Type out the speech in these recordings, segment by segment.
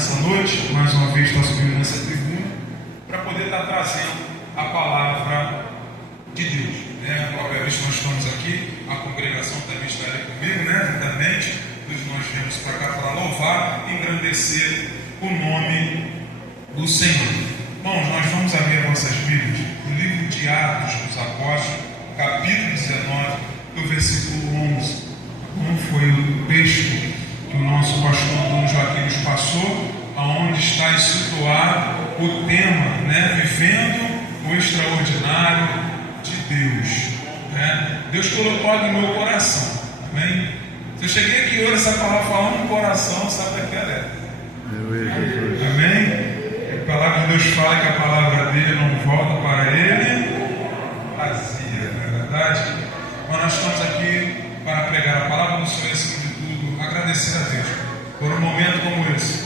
nessa noite, mais uma vez está subindo nessa tribuna, para poder estar trazendo a palavra de Deus. Qualquer vez que nós estamos aqui, a congregação também está ali comigo, juntamente, todos nós viemos para cá para louvar e engrandecer o nome do Senhor. Irmãos, nós vamos abrir as nossas Bíblias no livro de Atos dos Apóstolos, capítulo 19, do versículo 11. Como foi o texto que o nosso pastor Dom Joaquim nos passou, aonde está situado o tema, vivendo o extraordinário de Deus. Deus colocou algo no meu coração. Amém? Se eu cheguei aqui hoje, essa palavra falando no coração, sabe o que ela é? Amém? A palavra de Deus fala que a palavra dele não volta para ele vazia, não é verdade? Mas nós estamos aqui para pregar a palavra do Senhor, acima de tudo, agradecer a Deus por um momento como esse,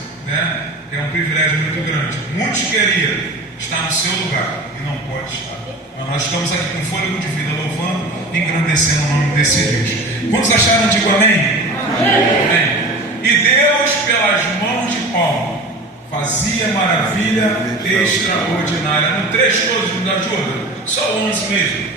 que é um privilégio muito grande. Muitos queriam estar no seu lugar e não pode estar. Mas nós estamos aqui com fôlego de vida, louvando e engrandecendo o nome desse Deus. Quantos acharam? Digo amém? Amém. E Deus, pelas mãos de Paulo, fazia maravilha extraordinária. No 3 todos nos ajuda? Só o 11 mesmo.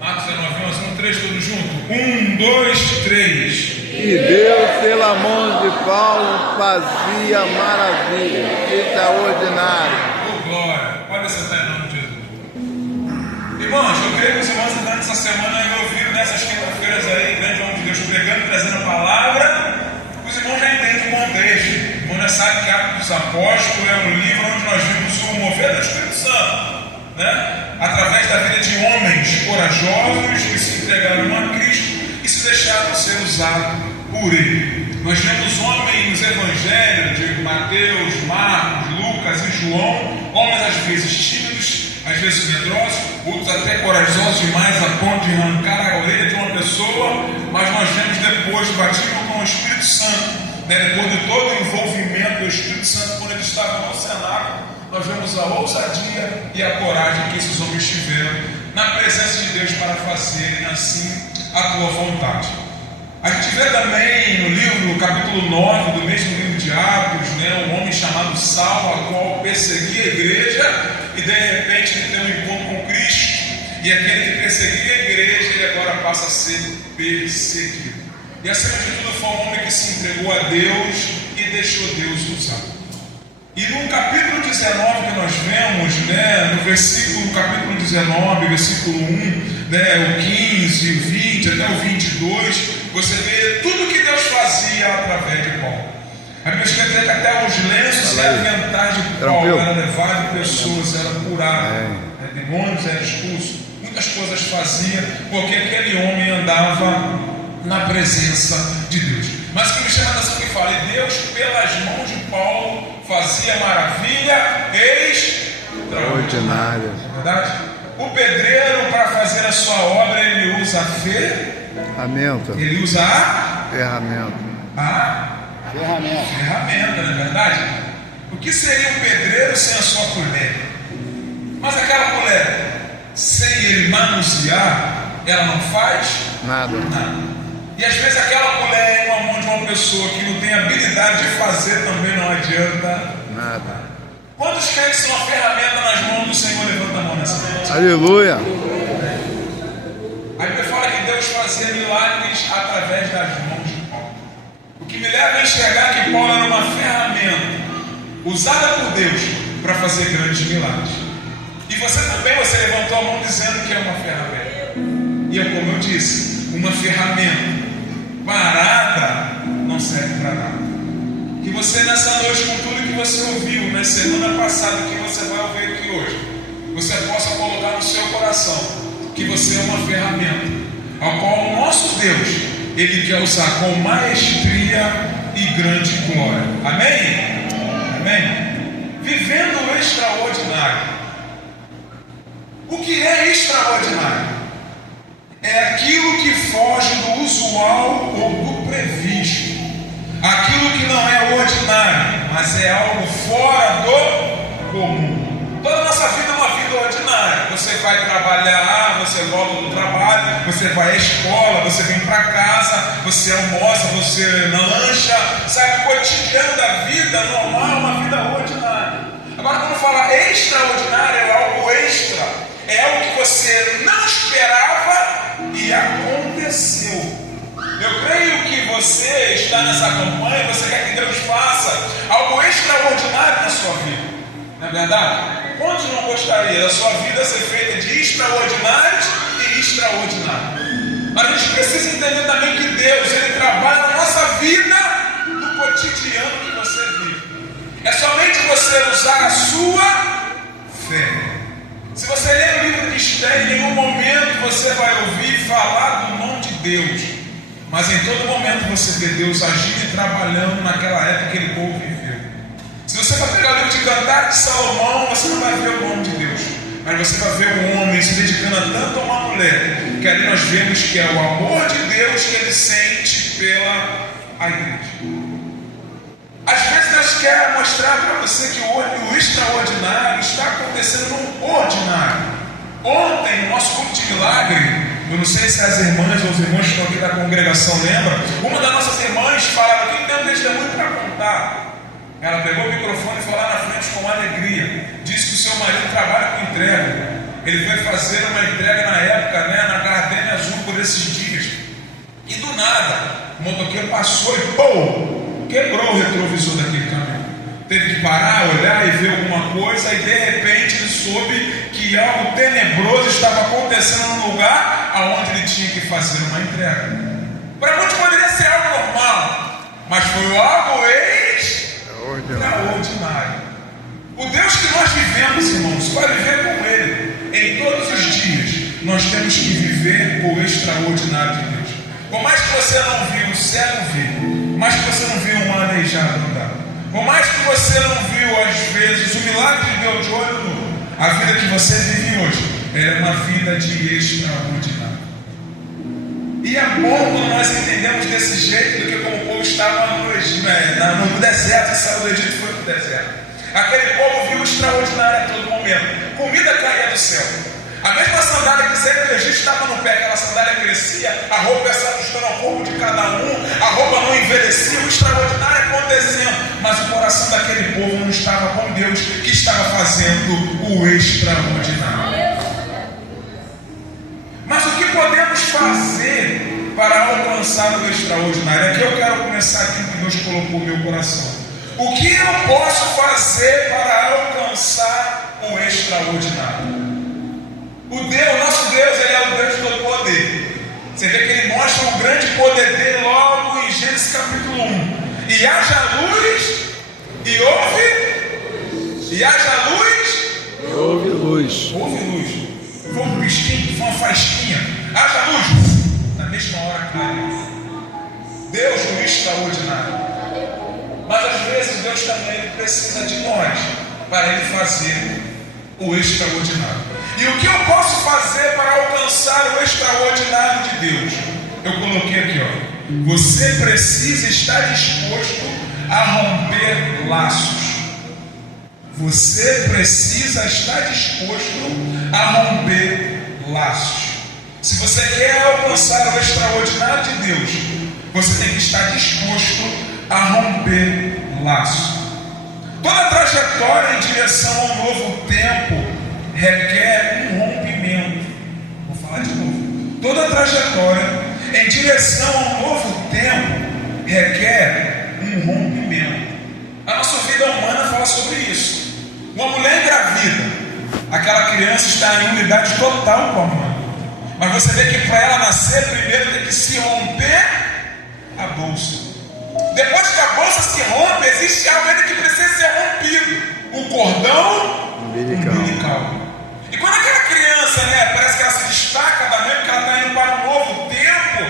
Atos 19, 11, no 3 todos juntos. 1, 2, 3. E Deus, pela mão de Paulo, fazia maravilha extraordinária. Oh, glória. Pode sentar em nome de Jesus. Irmãos, eu creio que os irmãos durante essa semana me ouviram nessas quinta-feiras aí, grande homem de Deus, pregando, trazendo a palavra. Os irmãos já entendem o contexto. Os irmãos já sabem que Atos dos Apóstolos é um livro onde nós vimos o mover do Espírito Santo, através da vida de homens corajosos que se entregaram a Cristo e se deixaram ser usados por Ele. Nós vemos homens nos evangelhos de Mateus, Marcos, Lucas e João, homens às vezes tímidos, às vezes medrosos, outros até corajosos demais a ponto de arrancar a orelha de uma pessoa, mas nós vemos depois batido com o Espírito Santo, depois de todo o envolvimento do Espírito Santo, quando eles estavam no cenáculo, nós vemos a ousadia e a coragem que esses homens tiveram na presença de Deus para fazerem assim a tua vontade. A gente vê também no livro, no capítulo 9 do mesmo livro de Atos, um homem chamado Saulo, a qual perseguia a igreja e de repente ele tem um encontro com Cristo, e aquele que perseguia a igreja, ele agora passa a ser perseguido. E acima de tudo foi um homem que se entregou a Deus e deixou Deus usar. E no capítulo 19 que nós vemos, no capítulo 19, versículo 1, o 15, o 20, até o 22, você vê tudo que Deus fazia através de Paulo. A Bíblia quer dizer que até os lenços e aventais de Paulo eram levados de pessoas, eram curados, demônios eram expulsos, muitas coisas fazia, porque aquele homem andava na presença de Deus. Mas o que me chama a atenção que fala, e Deus pelas mãos de Paulo fazia maravilha extraordinária. Verdade? O pedreiro, para fazer a sua obra, ele usa a ferramenta. Ele usa a ferramenta. Ferramenta, não é verdade? O que seria um pedreiro sem a sua colher? Mas aquela colher, sem ele manusear, ela não faz nada. E às vezes aquela colher em uma mão de uma pessoa que não tem habilidade de fazer também não adianta nada. Quantos crentes são uma ferramenta nas mãos do Senhor? Levanta a mão nessa noite. Aleluia. A Bíblia fala que Deus fazia milagres através das mãos de Paulo. O que me leva a enxergar que Paulo era uma ferramenta usada por Deus para fazer grandes milagres. E você também, você levantou a mão dizendo que é uma ferramenta. E é como eu disse, uma ferramenta parada não serve para nada. Que você nessa noite, com tudo que você ouviu na semana passada, que você vai ouvir aqui hoje, você possa colocar no seu coração que você é uma ferramenta, ao qual o nosso Deus, Ele quer usar com maestria e grande glória. Amém? Amém? Vivendo o extraordinário. O que é extraordinário? É aquilo que foge do usual ou do previsto. Aquilo que não é ordinário, mas é algo fora do comum. Toda a nossa vida é uma vida ordinária. você vai trabalhar, você volta do trabalho, você vai à escola, você vem para casa, você almoça, você lancha, sabe? O cotidiano da vida normal é uma vida ordinária. Agora, quando fala extraordinário, é algo extra, é algo que você não esperava e aconteceu. Eu creio que você está nessa campanha, você quer que Deus faça algo extraordinário na sua vida. Não é verdade? Quantos não gostariam da sua vida ser feita de extraordinários e extraordinário? Mas a gente precisa entender também que Deus, Ele trabalha na nossa vida no cotidiano que você vive. É somente você usar a sua fé. Se você ler o livro de Esther, em nenhum momento você vai ouvir falar do nome de Deus. Mas em todo momento você vê Deus agindo e trabalhando naquela época que aquele povo viveu. Se você for pegar o livro de Cantares de Salomão, você não vai ver o nome de Deus, mas você vai ver um homem se dedicando a tanto a uma mulher, que ali nós vemos que é o amor de Deus que ele sente pela igreja. Às vezes Deus quer mostrar para você que o extraordinário está acontecendo no ordinário. Ontem, no nosso culto de milagre, eu não sei se as irmãs ou os irmãos que estão aqui da congregação lembram, uma das nossas irmãs falava que tem um testemunho para contar. Ela pegou o microfone e falou lá na frente com alegria. Disse que o seu marido trabalha com entrega. Ele foi fazer uma entrega na época, na Gardenia Azul por esses dias. E do nada, o motoqueiro passou e pô, quebrou o retrovisor daquele caminhão. Teve que parar, olhar e ver alguma coisa, e de repente ele soube que algo tenebroso estava acontecendo no lugar aonde ele tinha que fazer uma entrega. Para muitos poderia ser algo normal, mas foi algo extraordinário. O Deus que nós vivemos, irmãos, vai viver com Ele em todos os dias. Nós temos que viver o extraordinário de Deus. Por mais que você não viu o cego ver, por mais que você não viu um aleijado andar, por mais que você não viu às vezes o milagre de Deus de olho nu, a vida que você vive hoje é uma vida de extraordinário. E é bom quando nós entendemos desse jeito do que como o povo estava no deserto, e saiu do Egito e foi para o deserto. Aquele povo viu o extraordinário a todo momento. Comida caía do céu. A mesma sandália que saiu do Egito estava no pé, aquela sandália crescia, a roupa ia se ajustando ao corpo de cada um, a roupa não envelhecia, o extraordinário acontecendo. Mas o coração daquele povo não estava com Deus, que estava fazendo o extraordinário. Mas o que podemos fazer para alcançar o extraordinário? Aqui eu quero começar aquilo que Deus colocou no meu coração. O que eu posso fazer para alcançar o extraordinário? Nosso Deus, Ele é o Deus de todo poder. Você vê que Ele mostra o grande poder dele logo em Gênesis capítulo 1. E haja luz, e houve, e haja luz, e houve luz. Houve luz. Foi um pisquinho, foi uma faísquinha. Haja luz. Na mesma hora, claro. Deus no extraordinário. Mas às vezes Deus também precisa de nós para Ele fazer o extraordinário. E o que eu posso fazer para alcançar o extraordinário de Deus? Eu coloquei aqui, ó. Você precisa estar disposto a romper laços. Você precisa estar disposto a romper laços. Se você quer alcançar o extraordinário de Deus, você tem que estar disposto a romper laços. Toda trajetória em direção a um novo tempo requer um rompimento. Vou falar de novo. Toda trajetória em direção a um novo tempo requer um rompimento. A nossa vida humana fala sobre isso. Uma mulher engravida, aquela criança está em unidade total com a mãe. Mas você vê que para ela nascer, primeiro tem que se romper a bolsa. Depois que a bolsa se rompe, existe algo ainda que precisa ser rompido: o cordão umbilical. E quando aquela criança, parece que ela se destaca da mãe, porque ela está indo para um novo tempo,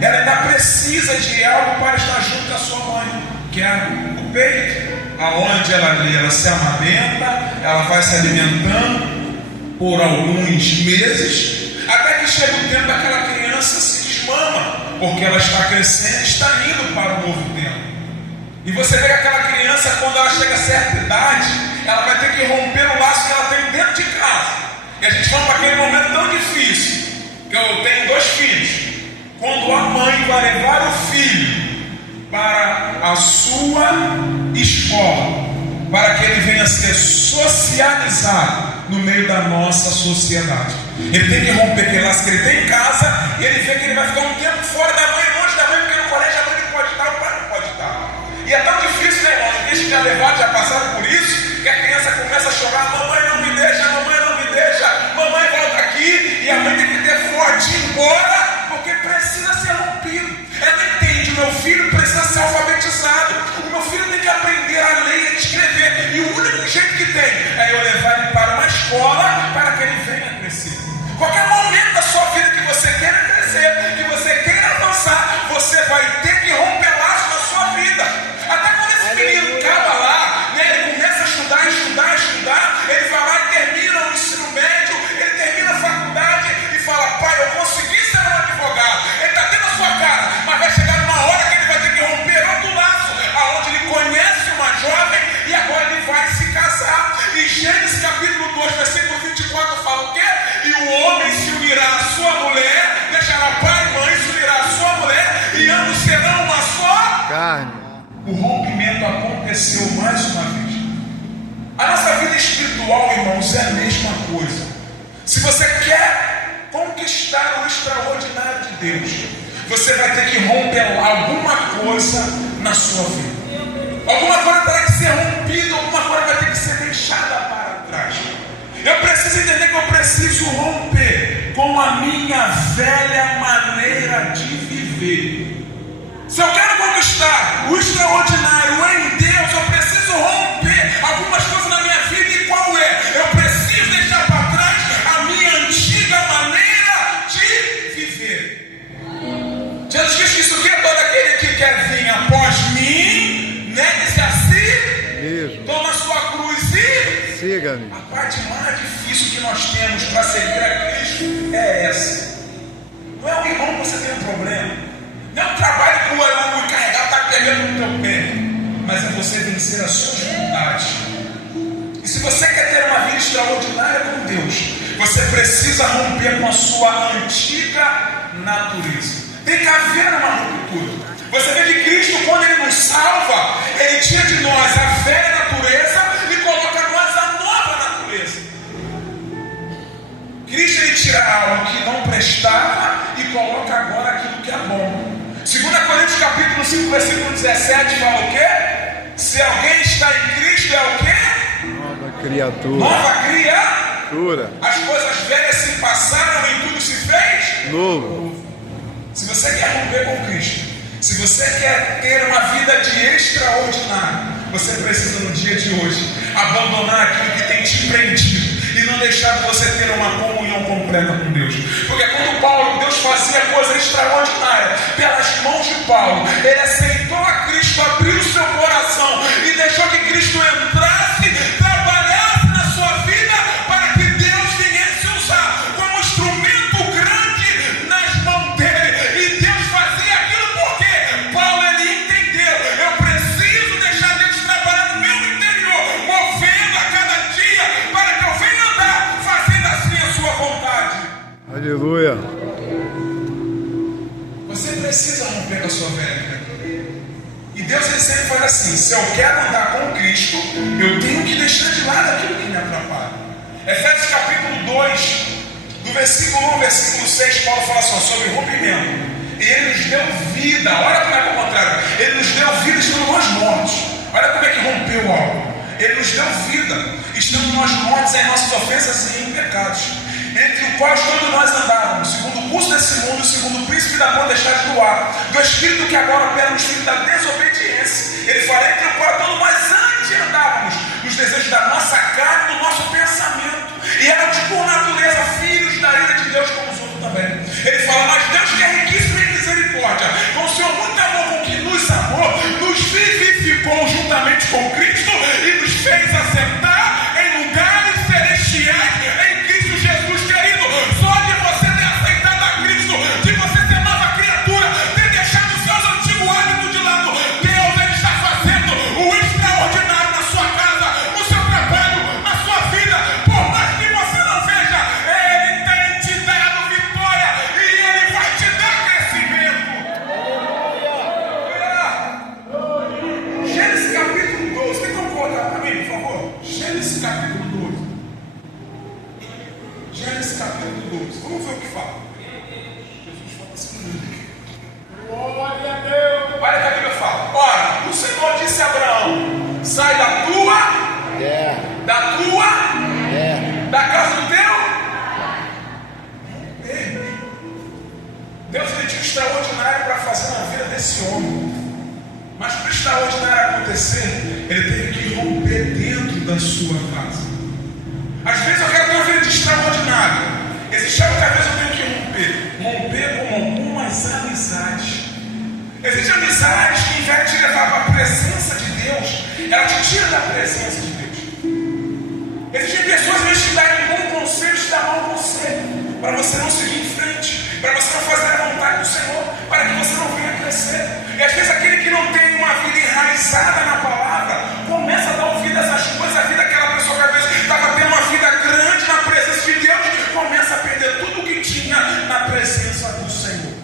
ela ainda precisa de algo para estar junto com a sua mãe, que é o peito, aonde ela se amamenta, ela vai se alimentando por alguns meses, até que chega o tempo daquela criança se desmama, porque ela está crescendo, está indo para um novo tempo. E você vê que aquela criança, quando ela chega a certa idade, ela vai ter que romper o laço que ela tem dentro de casa. E a gente vai para aquele momento tão difícil, que eu tenho 2 filhos. Quando a mãe vai levar o filho para a sua escola, para que ele venha ser socializado no meio da nossa sociedade. Ele tem que romper aquele laço que ele tem em casa, e ele vê que ele vai ficar um tempo fora da mãe, longe da mãe, porque no colégio a mãe não pode estar, o pai não pode estar. E é tão difícil, né, irmão? Eles que já levaram, já passaram por isso, que a criança começa a chorar: mamãe não me deixa, mamãe não me deixa, mamãe volta aqui, e a mãe tem que ter forte ir embora, porque precisa ser rompido. Ela entende: o meu filho precisa ser alfabetizado, o meu filho tem que aprender a ler e a escrever, e o único jeito que tem é eu levar ele para uma escola para que ele venha crescer. Qualquer momento da sua vida que você queira crescer, que você queira avançar, você vai ter que romper laços na sua vida. Até quando esse menino acaba lá, né, ele começa a estudar, ele vai lá e termina o ensino médio, ele termina a faculdade e fala: pai, eu consegui ser um advogado. Ele está dentro da sua cara, mas vai chegar numa hora que ele vai ter que romper outro laço, aonde ele conhece uma jovem e agora ele vai se casar. E Gênesis capítulo 2, versículo 24 fala o quê? E o homem se unirá à sua mulher, deixará pai e mãe, se unirá à sua mulher, e ambos serão uma só carne. O rompimento aconteceu mais uma vez. A nossa vida espiritual, irmãos, é a mesma coisa. Se você quer conquistar o extraordinário de Deus, você vai ter que romper alguma coisa na sua vida. Alguma coisa terá que ser rompida, alguma coisa vai ter que ser deixada para trás. Eu preciso entender que eu preciso romper com a minha velha maneira de viver. Se eu quero conquistar o extraordinário em Deus, eu preciso romper algumas coisas na minha vida. E qual é? Eu preciso deixar para trás a minha antiga maneira de viver. Jesus disse isso: que todo aquele que quer vir após mim, negue-se a si, toma a sua cruz e siga-me. A parte mais difícil que nós temos para seguir a Cristo é essa. Não é o irmão que você tem um problema, não é um trabalho que o encarregado está pegando no teu pé, mas é você vencer as suas vontades. E se você quer ter uma vida extraordinária com Deus, você precisa romper com a sua antiga natureza. Tem que haver uma ruptura. Você vê que Cristo, quando Ele nos salva, Ele tira de nós a velha natureza e coloca em nós a nova natureza. Cristo, Ele tira algo que não prestava e coloca agora aquilo que é bom. 2 Coríntios capítulo 5, versículo 17 fala o quê? Se alguém está em Cristo, é o quê? Nova criatura. Nova criatura. As coisas velhas se passaram e tudo se fez novo. Se você quer romper com Cristo, se você quer ter uma vida de extraordinário, você precisa no dia de hoje abandonar aquilo que tem te prendido e não deixar você ter uma comunhão completa com Deus. Porque quando Deus fazia coisa extraordinária pelas mãos de Paulo, ele aceitou a Cristo, abriu o seu coração e deixou que Cristo entrasse, trabalhasse na sua vida para que Deus viesse usar como instrumento grande nas mãos dele. E Deus fazia aquilo porque Paulo, ele entendeu: eu preciso deixar Deus trabalhar no meu interior, movendo a cada dia para que eu venha andar fazendo assim a sua vontade. Aleluia. Você precisa romper com a sua velha criatura. E Deus, ele sempre faz assim: se eu quero andar com Cristo, eu tenho que deixar de lado aquilo que me atrapalha. Efésios capítulo 2, do versículo 1 ao versículo 6, Paulo fala assim, sobre rompimento. E ele nos deu vida. Olha como é que é o contrário. Ele nos deu vida estando nós mortos. Olha como é que rompeu algo. Ele nos deu vida estando nós mortos em nossas ofensas e em pecados, entre o qual todos nós andávamos, segundo o curso desse mundo, segundo o príncipe da potestade do ar, do espírito que agora opera no espírito da desobediência. Ele fala: entre o qual todos nós antes andávamos, nos desejos da nossa carne, do nosso pensamento, e éramos por natureza filhos da ira de Deus como os outros também. Ele fala: mas Deus, que é riquíssimo em misericórdia, com o seu muito amor com que nos amou, nos vivificou juntamente com Cristo e nos fez assentar em lugares celestiais em Cristo Jesus. Querido, só de você ter aceitado a Cristo, de você ser nova criatura, ter deixado os seus antigos hábitos de lado, Deus, ele está fazendo o extraordinário Gênesis capítulo 12. Gênesis capítulo 12. Vamos ver o que fala. Jesus fala assim. Glória a Deus. Olha que a Bíblia fala. Ora, o Senhor disse a Abraão: sai da tua, da casa do teu. Deus ele tinha um extraordinário para fazer na vida desse homem. Mas para o extraordinário acontecer, ele teve que romper dentro da sua casa. Às vezes eu quero ter uma vida de extraordinário. Existe algo que às vezes eu tenho que romper. Romper com algumas amizades. Existem amizades que, em vez de te levar para a presença de Deus, ela te tira da presença de Deus. Existem pessoas que te dão bom conselho, te dão mau conselho, para você não seguir em frente, para você não fazer a vontade do Senhor, para que você não venha crescer. E às vezes aquele que não tem uma vida enraizada na palavra, começa a dar ouvido a essas coisas, a vida daquela pessoa que às vezes estava tendo uma vida grande na presença de Deus, começa a perder tudo o que tinha na presença do Senhor.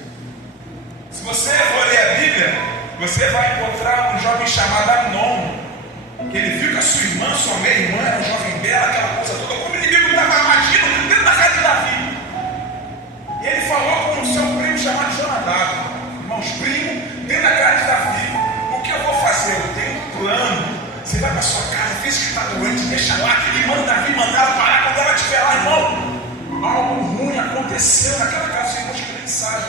Se você for ler a Bíblia, você vai encontrar um jovem chamado Amnon, que ele viu que a sua irmã, sua meia-irmã, era um jovem bela, aquela coisa toda, como o inimigo estava agindo dentro da casa de Davi. E ele falou com o seu primo chamado Jonadab: irmãos, primo, dentro da casa de Davi, o que eu vou fazer? Eu tenho um plano. Você vai para sua casa, diz que está doente, deixa lá, e manda Davi mandar ela parar quando ela estiver lá, irmão. Algo ruim aconteceu naquela casa, os irmãos que mensagem.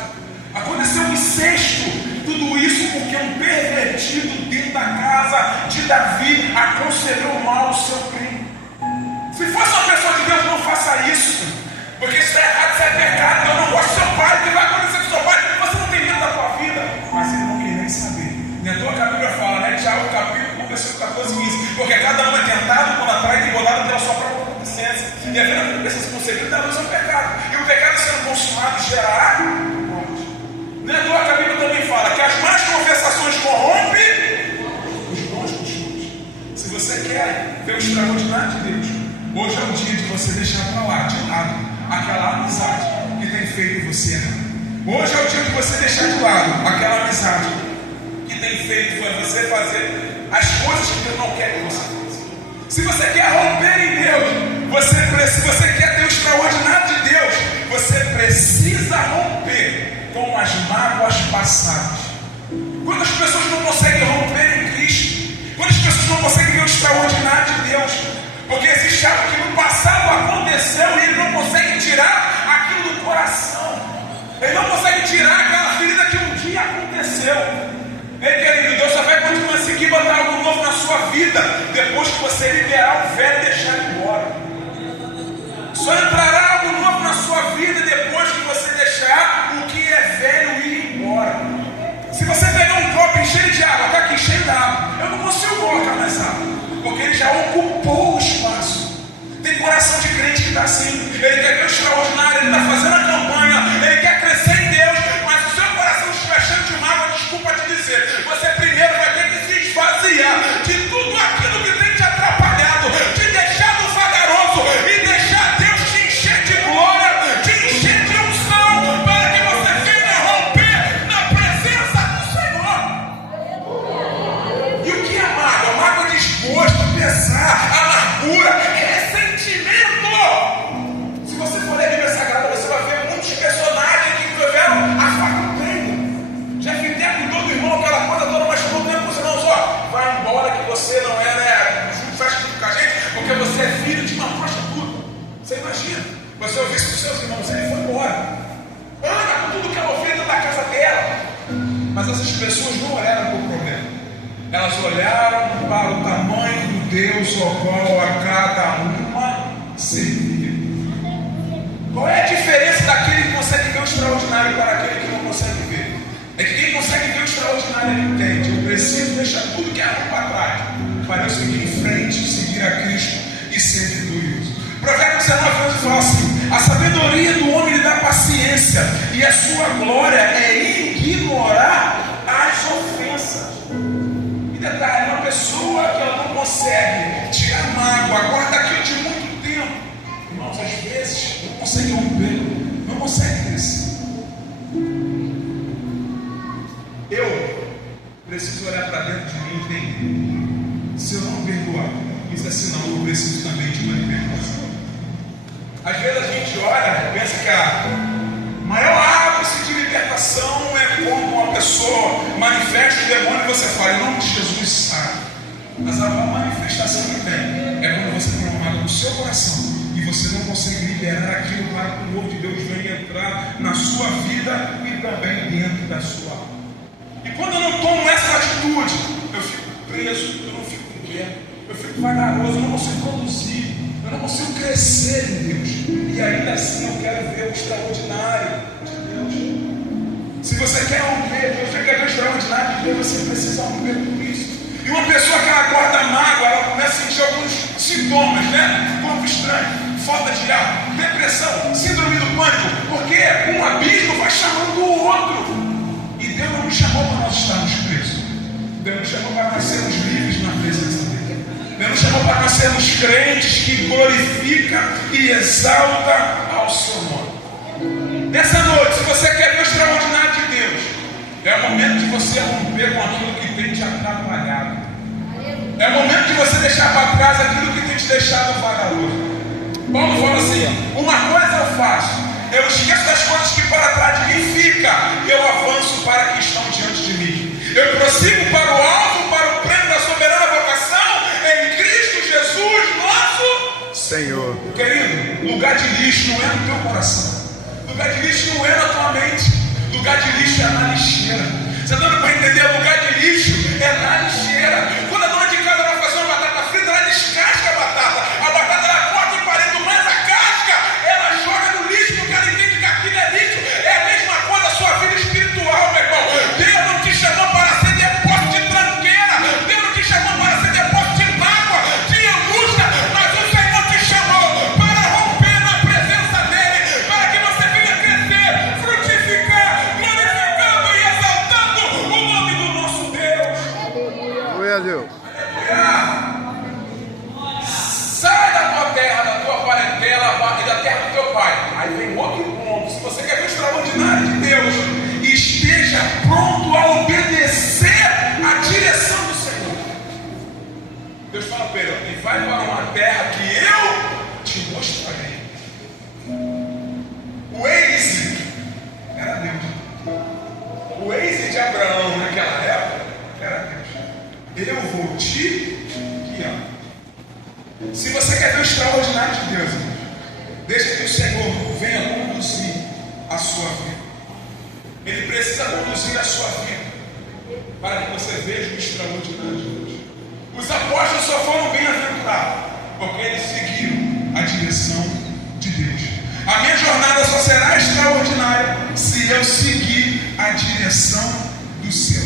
Aconteceu um incesto. Tudo isso porque um pervertido dentro da casa de Davi aconselhou mal o seu primo. Se fosse uma pessoa de Deus, não faça isso, porque isso é errado, isso é pecado. Eu não gosto do seu pai, o que vai acontecer com o seu pai? Você não tem medo da tua vida. Mas ele não quer nem saber. Nem a tua Bíblia fala, né? Tiago capítulo 14, 15. Porque cada um é tentado quando atrai e engodado pela sua própria concupiscência. E a vida da concupiscência concebida da luz é um pecado. E o pecado sendo consumado gerará morte. Nem a tua Bíblia também fala que as más conversações corrompem os bons costumes. Se você quer ver o extraordinário de Deus, hoje é o dia de você deixar para lá, de lado, aquela amizade que tem feito você errar. Hoje é o dia de você deixar de lado aquela amizade que tem feito você fazer as coisas que Deus não quer que você faça. Se você quer romper em Deus, se você quer ter o extraordinário de Deus, você precisa romper com as mágoas passadas. Quando as pessoas não conseguem romper em Cristo, quando as pessoas não conseguem ver o extraordinário de Deus, porque existe algo que no passado aconteceu e ele não consegue tirar aquilo do coração. Ele não consegue tirar aquela ferida que um dia aconteceu. Ei, querido, Deus só vai continuar a seguir, botar algo novo na sua vida depois que você liberar o velho e deixar ele embora. Só entrará algo novo na sua vida depois que você deixar o que é velho ir embora. Se você pegar um copo cheio de água, está aqui cheio de água, eu não consigo colocar mais água, porque ele já ocupou o espaço. Tem coração de crente que está assim, ele quer ver o extraordinário, ele está fazendo a campanha, ele quer crescer em Deus, mas se o seu coração estiver cheio de mágoa, desculpa te dizer, você primeiro vai ter que se esvaziar de tudo aquilo que tem te atrapalhado, te deixado vagaroso e deixar Deus te encher de glória, te encher de unção, para que você venha romper na presença do Senhor. E o que é mágoa? Mágoa é desgosto, pesar, amargura, ressentimento. Se você for ler a Bíblia Sagrada, você vai ver muitos personagens que tiveram a faca no treino. Já fiquei com todo irmão, aquela coisa toda, mas todo tempo os irmãos, ó, vai embora que você não é, né, faz tudo com a gente, porque você é filho de uma prostituta. Você imagina, você ouviu isso dos seus irmãos, ele foi embora. Anda com tudo que ela oferta da casa dela. Mas essas pessoas não olharam para o problema. Elas olharam para o tamanho do Deus ao qual a cada uma servia. Qual é a diferença daquele que consegue ver o extraordinário para aquele que não consegue ver? É que quem consegue ver o extraordinário, ele entende. Eu preciso deixar tudo que é ruim para trás para eu seguir em frente, seguir a Cristo e ser vitorioso. Provérbios 19 fala assim: a sabedoria do homem lhe dá paciência, e a sua glória é ignorar as ofensas. E detalhe, uma pessoa que ela não consegue tirar mágoa, guarda aquilo de muito tempo, irmãos, às vezes não consegue romper, não consegue crescer. Eu preciso olhar para dentro de mim e entender: se eu não perdoar, Isso é sinal que eu preciso também de uma libertação. Às vezes a gente olha e pensa que a maior ápice de libertação é quando uma pessoa manifesta o demônio e você fala, em nome de Jesus, sai. Mas a manifestação que tem é quando você tem uma mágoa no seu coração e você não consegue liberar aquilo para que o novo de Deus venha entrar na sua vida e também dentro da sua alma. E quando eu não tomo essa atitude, eu fico preso, eu não fico em pé, eu fico vagaroso, eu não consigo produzir, eu não consigo crescer em Deus. E ainda assim eu quero ver o extraordinário de Deus. Se você quer romper, você quer ver o extraordinário de Deus, você precisa romper com isso. E uma pessoa que ela guarda mágoa, ela começa a sentir alguns sintomas, né? Corpo estranho, falta de ar, depressão, síndrome do pânico, porque um abismo vai chamando o outro. E Deus não nos chamou para nós estarmos presos. Deus nos chamou para nós sermos livres na presença dele. Deus nos chamou para nós sermos crentes que glorificam e exaltam ao seu nome. Nessa noite, se você quer ver o extraordinário de Deus, é o momento de você romper com aquilo que tem te atrapalhado. É o momento de você deixar para trás aquilo que tem te deixado vagaroso. Paulo fala assim, uma coisa eu faço, eu esqueço das coisas que para trás de mim fica, e eu avanço para que estão diante de mim. Eu prossigo para o alvo, para o prêmio da soberana vocação, em Cristo Jesus, nosso Senhor. Querido, lugar de lixo não é no teu coração. Lugar de lixo não é na tua mente. Lugar de lixo é na lixeira. Você está dando para entender? Lugar de lixo é na lixeira. Quando a dona de casa vai fazer uma batata frita, ela descasca a batata. A batata ela corta em parede, mas a casca ela joga no lixo, porque ela entende que aquilo é lixo. É a mesma coisa a sua vida espiritual, meu irmão. Deus não te chamou para ser depósito de tranqueira. Deus não te chamou para ser depósito de mágoa, de angústia. Mas o Senhor te chamou para romper na presença dEle, para que você venha crescer, frutificar, glorificando e exaltando o nome do nosso Deus. Glória a Deus. Sai da tua terra, da tua parentela e da terra do teu pai. Aí vem outro ponto. Se você quer ver o extraordinário de Deus, esteja pronto a obedecer a direção do Senhor. Deus fala para ele, vai para uma terra que eu te mostrarei. O Waze era Deus. O Waze de Abraão naquela época era Deus. Eu vou te guiar. Se você quer ver o extraordinário de Deus, deixa que o Senhor venha conduzir a sua vida. Ele precisa conduzir a sua vida para que você veja o extraordinário de Deus. Os apóstolos só foram bem-aventurados porque eles seguiram a direção de Deus. A minha jornada só será extraordinária se eu seguir a direção do céu.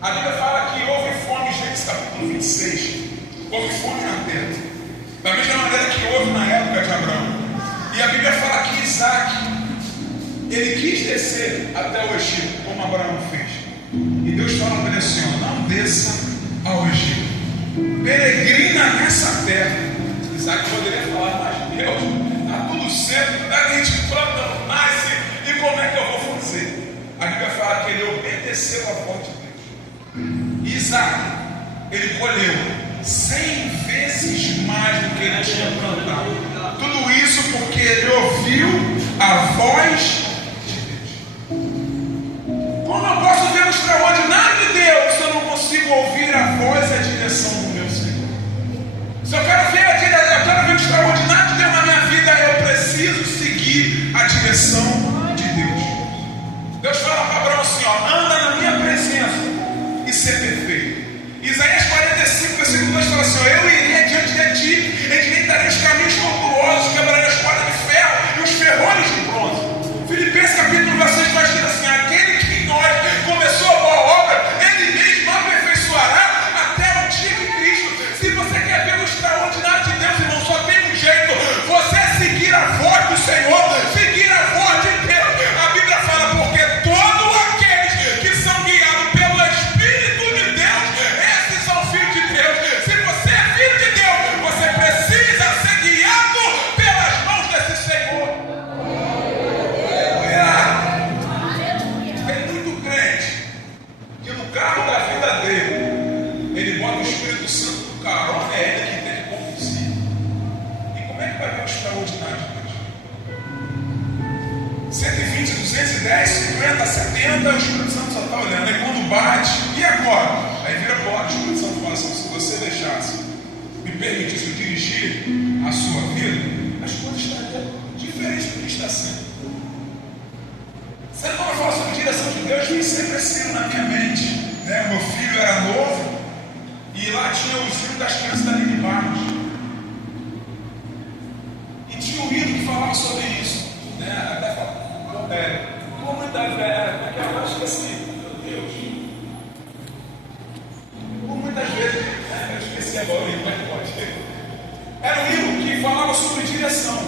A Bíblia fala que houve fome, Gênesis capítulo 26. Houve fome na terra, da mesma maneira que houve na época de Abraão. E a Bíblia fala que Isaac, ele quis descer até o Egito, como Abraão fez. E Deus fala para ele assim, não desça ao Egito, peregrina nessa terra. Isaac poderia falar, mas Deus, está tudo certo, a gente planta, não nasce, e como é que eu vou fazer? A Bíblia fala que ele obedeceu a voz de Deus. Isaac, ele colheu 100 vezes mais do que ele tinha plantado. Tudo isso porque ele ouviu a voz de Deus. Como eu posso ver o extraordinário de Deus se eu não consigo ouvir a voz e a direção do meu Senhor? Se eu quero ver o extraordinário de Deus na minha vida, eu preciso seguir a direção de Deus. Deus fala para Abraão assim, anda na minha presença e ser perfeito. Isaías 45, versículo 2 fala assim, eu irei adiante de ti, endireitarei os caminhos tortuosos, quebrarei as cordas de ferro e os ferrolhos de bronze. Filipenses capítulo 6 vai escrito assim, aquele que em nós começou a boa obra, ele mesmo aperfeiçoará até o dia de Cristo. Se você quer ver o extraordinário de Deus, irmão, só tem um jeito, você seguir a voz do Senhor, seguir a voz de Deus. A Bíblia fala, porque todo aquele 10, 50, 70, o Espírito Santo só está olhando. Aí quando bate, e agora? Aí vira bola, o Espírito Santo fala assim: se você deixasse, me permitisse dirigir a sua vida, as coisas estariam diferentes do que está sendo. Sabe quando eu falo sobre direção de Deus, vem sempre assim na minha mente. Né? Meu filho era novo e lá tinha os filhos das crianças da Nini Barros. E tinha um livro que falava sobre isso. Né? Até comunidade velha, eu esqueci, meu Deus. Por muitas vezes, eu esqueci agora o livro, mas pode. Era um livro que falava sobre direção.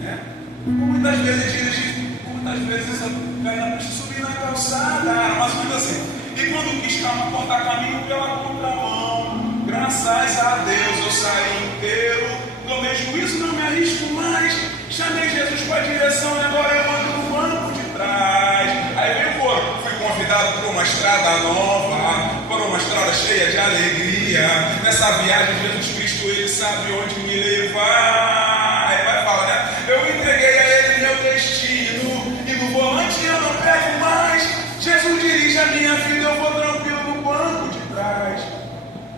Né? Muitas vezes dirigir. Muitas vezes eu caí na pista, subi na calçada, mais ou menos assim. E quando quis cortar caminho pela contramão, graças a Deus eu saí inteiro. Tomei juízo, não me arrisco mais. Chamei Jesus para a direção e agora eu ando no banco de trás. Aí veio o coro. Fui convidado por uma estrada nova, por uma estrada cheia de alegria. Nessa viagem, Jesus Cristo, Ele sabe onde me levar. Aí vai falar, né? Eu entreguei a Ele meu destino. No volante eu não pego mais. Jesus dirige a minha vida, eu vou tranquilo no banco de trás.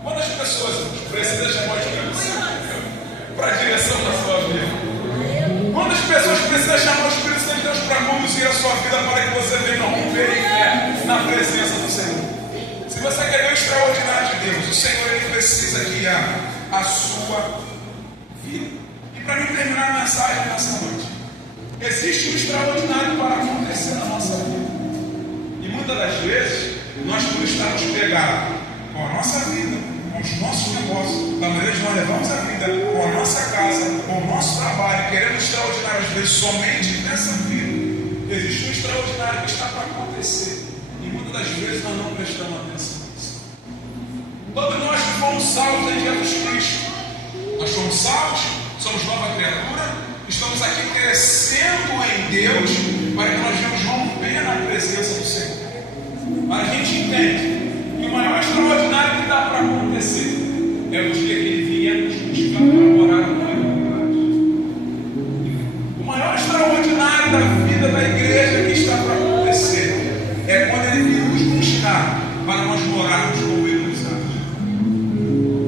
Quantas pessoas precisam chamar o Espírito Santo para a direção da sua vida? Quantas pessoas precisam chamar o Espírito Santo de Deus para conduzir a sua vida, para que você venha romper em fé na presença do Senhor? Se você quer ver o extraordinário de Deus, o Senhor Ele precisa guiar a sua vida. E para mim terminar a mensagem nessa noite, existe um extraordinário para acontecer na nossa vida. E muitas das vezes, nós por estarmos pegados com a nossa vida, com os nossos negócios, da maneira que nós levamos a vida, com a nossa casa, com o nosso trabalho, queremos extraordinário às vezes somente nessa vida. Existe um extraordinário que está para acontecer. E muitas das vezes nós não prestamos atenção nisso. Todos nós que fomos salvos em Jesus Cristo, nós somos salvos, somos nova criatura. Estamos aqui crescendo em Deus para que nós venhamos romper na presença do Senhor. Mas a gente entende que o maior extraordinário que dá para acontecer é o dia que Ele vier nos buscar para morar no Pai. O maior extraordinário da vida da igreja que está para acontecer é quando Ele vir nos buscar para nós morarmos como Ele nos ama.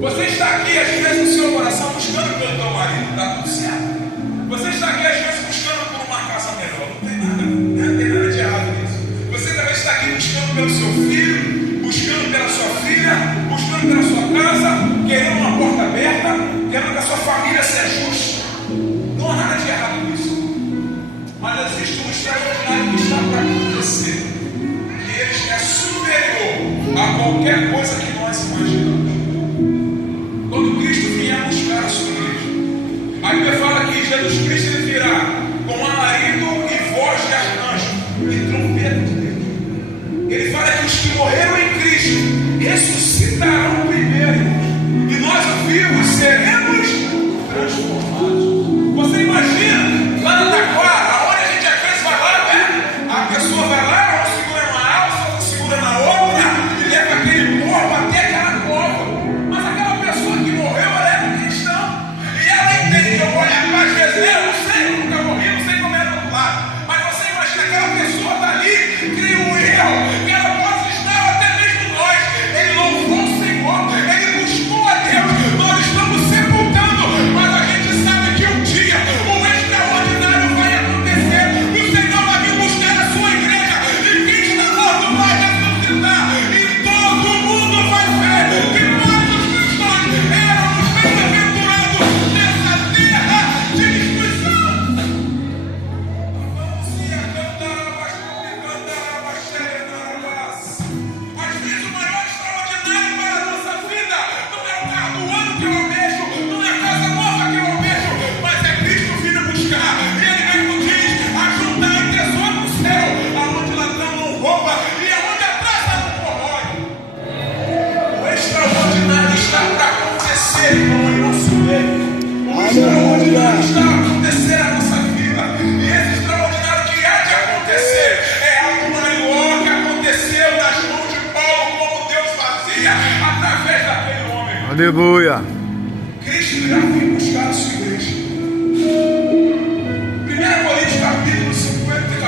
Você está aqui às vezes no seu coração buscando pelo teu marido, está tudo certo? Você está aqui às vezes buscando por uma casa melhor. Não tem nada de errado nisso. Você talvez está aqui buscando pelo seu filho, buscando pela sua filha, buscando pela sua casa, querendo uma porta aberta, querendo que a sua família se ajuste. Não há nada de errado nisso. Mas existe um extraordinário que está para acontecer, que ele é superior a qualquer coisa que nós imaginamos. Quando Cristo vier buscar a sua igreja, a Bíblia fala que Jesus Cristo ele virá com alarido e voz de arcanjo e trombeta de Deus. Ele fala que os que morreram em Cristo ressuscitarão primeiro e nós vivos seremos transformados. Você imagina lá na Taquara, aonde a gente às vezes vai lá, né? A pessoa vai lá, segura uma alça, outra segura na outra e leva aquele corpo até aquela cova. Mas aquela pessoa que morreu, ela era cristã. E ela entende que eu vou olhar para as vezes, eu não sei, eu nunca morri, não sei como é do outro lado. Mas você imagina aquela pessoa está ali, cria um eu, que ela possa estar até mesmo nós. Ele louvou o Senhor, ele buscou a Deus, nós estamos sepultando, mas a gente sabe que um dia o extraordinário vai acontecer. O Senhor vai vir buscar a sua igreja, e quem está morto vai ressuscitar, e todo mundo vai ver que nós, os cristãos, éramos bem-aventurados nessa terra de destruição. Vamos sim a cantar a às vezes o maior extraordinário para a nossa vida não é o carro do ano que eu almejo, não é a casa nova que eu almejo, mas é Cristo vindo buscar. E Ele vem nos diz a juntar em tesouro no céu, aonde ladrão não rouba e aonde a traça não corrói. O extraordinário está para acontecer, irmão, em nosso meio. O extraordinário está a acontecer na nossa vida. E esse extraordinário que há de acontecer é algo maior que aconteceu nas mãos de Paulo, como Deus fazia através daquele homem. Aleluia. Cristo irá vir buscar a sua igreja. 1 Coríntios capítulo 51.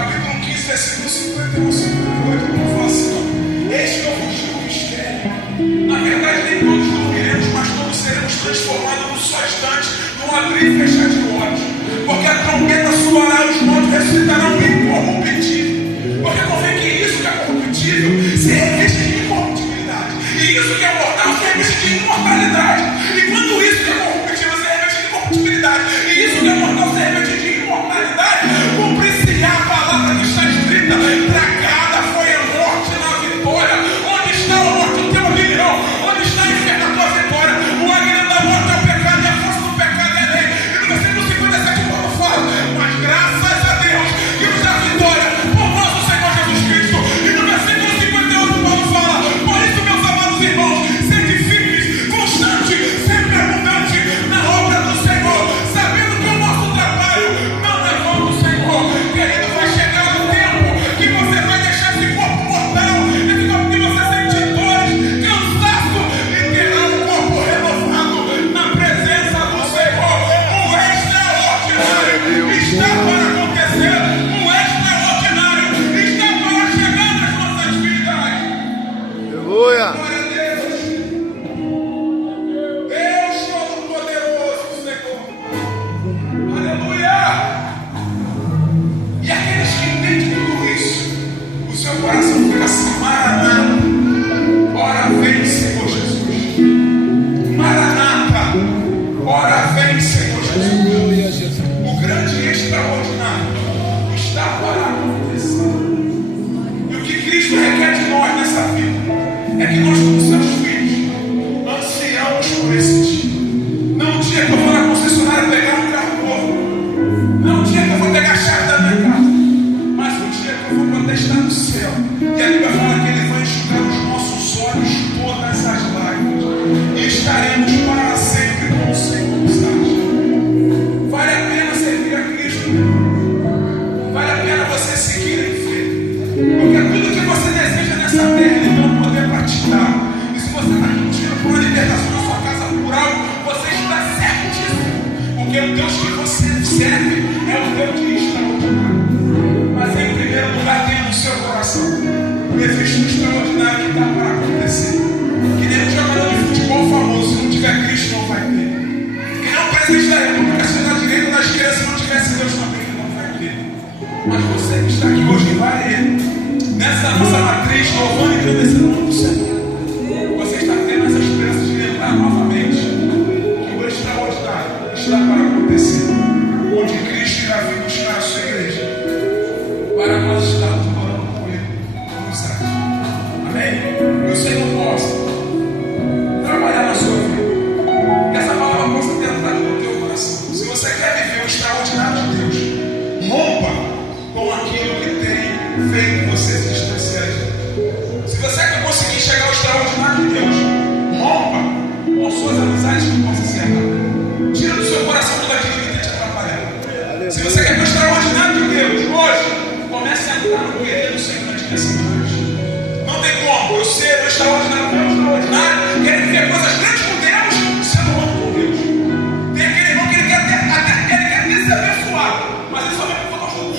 Na verdade, nem todos dormiremos, mas todos seremos transformados num só instante, num abrir e fechar de olhos. Porque a trombeta soará e os mortos ressuscitarão incorruptível. Porque convém que isso que é corruptível se reveste de incorruptibilidade. E isso que é mortal se reveste de imortalidade. E quando isso que é corruptível se reveste de incorruptibilidade, e isso que é mortal se reveste de imortalidade, cumprir-se-á a palavra que está escrita: tragada foi a morte na vitória. Onde está a morte, o teu aguilhão? Onde está o inferno, a tua vitória? O aguilhão da morte é o pecado, e a força do pecado é a lei. E no versículo 57 Paulo fala: mas graças a Deus que nos dá vitória por nosso Senhor Jesus Cristo. E no versículo 58 Paulo fala: por isso, meus amados irmãos, sede firmes, constante, sempre abundante na obra do Senhor, sabendo que o nosso trabalho não é vão do Senhor. Querido, vai chegar o tempo que você vai deixar esse corpo mortal, esse corpo que você sente dores, cansaço, e terá um corpo renovado na presença do Senhor. O extraordinário está para acontecer. O extraordinário está para chegar nas nossas vidas. Aleluia. Glória a Deus. Deus Todo-Poderoso, Senhor. Aleluia. E aqueles que entendem tudo isso, o seu coração fica assim: Maranata, ora vem, Senhor Jesus. Maranata, ora vem, Senhor Jesus. O grande e extraordinário está para acontecer. E o que Cristo requer de nós nessa vida é que nós, como seus filhos, ansiamos por esse dia. Não o dia que eu vou na concessionária pegar um carro novo, não o dia que eu vou pegar a chave da minha casa, mas o dia que eu vou poder estar no céu. E a Bíblia fala que Ele vai enxugar os nossos olhos todas as lágrimas, e estaremos para sempre com o Senhor nos ares. Vale a pena servir a Cristo, vale a pena você seguir em fé, porque tudo que você deseja nessa terra Ele tem o poder para te dar. E se você está pedindo por uma libertação na sua casa por algo, você está certíssimo, porque o Deus que você serve é o Deus de extraordinário. Mas em primeiro lugar, tenha no seu coração: existe um extraordinário que está para acontecer. Que nem um jogador de futebol famoso, se não tiver Cristo, não vai ter. Que nem um presidente da República, se na direita ou na esquerda, se não tivesse Deus também, ele não vai ter. Mas você que está aqui hoje, vai Ele, nessa nossa matriz, louvando e agradecendo o nome do Senhor, você está tendo essa esperança de lembrar novamente que o extraordinário está para acontecer, onde Cristo irá vir buscar a sua igreja, para nós estarmos morando com Ele nos ares. Amém? Que o Senhor possa trabalhar na sua vida, que essa palavra possa ter entrado no teu coração. Se você quer viver o extraordinário de Deus, rompa com aquilo que tem feito você se distanciar. Se você quer conseguir chegar ao extraordinário de Deus, rompa com suas amizades que possam ser erradas. Tira do seu coração tudo aquilo que tem te atrapalhado. Se você quer ver o extraordinário de Deus hoje, comece a entrar no querer do Senhor na direção de Deus. Não tem como eu ser o extraordinário, querer viver coisas grandes com Deus, sendo humano com Deus. Tem aquele irmão que ele quer ter se abençoado, mas ele só vem por nós do mundo.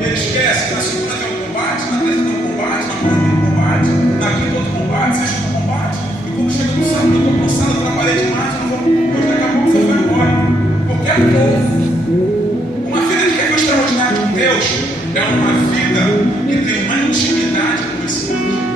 Ele esquece que na segunda tem um combate, na terça tem um combate, na quarta tem um combate, na quinta outro combate, sexta outro combate. E quando chega no sábado, eu estou cansado, eu trabalhei demais, eu não vou Deus, daqui a pouco você vai embora. Porque é bom. Uma vida que quer ver o extraordinário com Deus é uma vida que tem uma intimidade com esse Deus.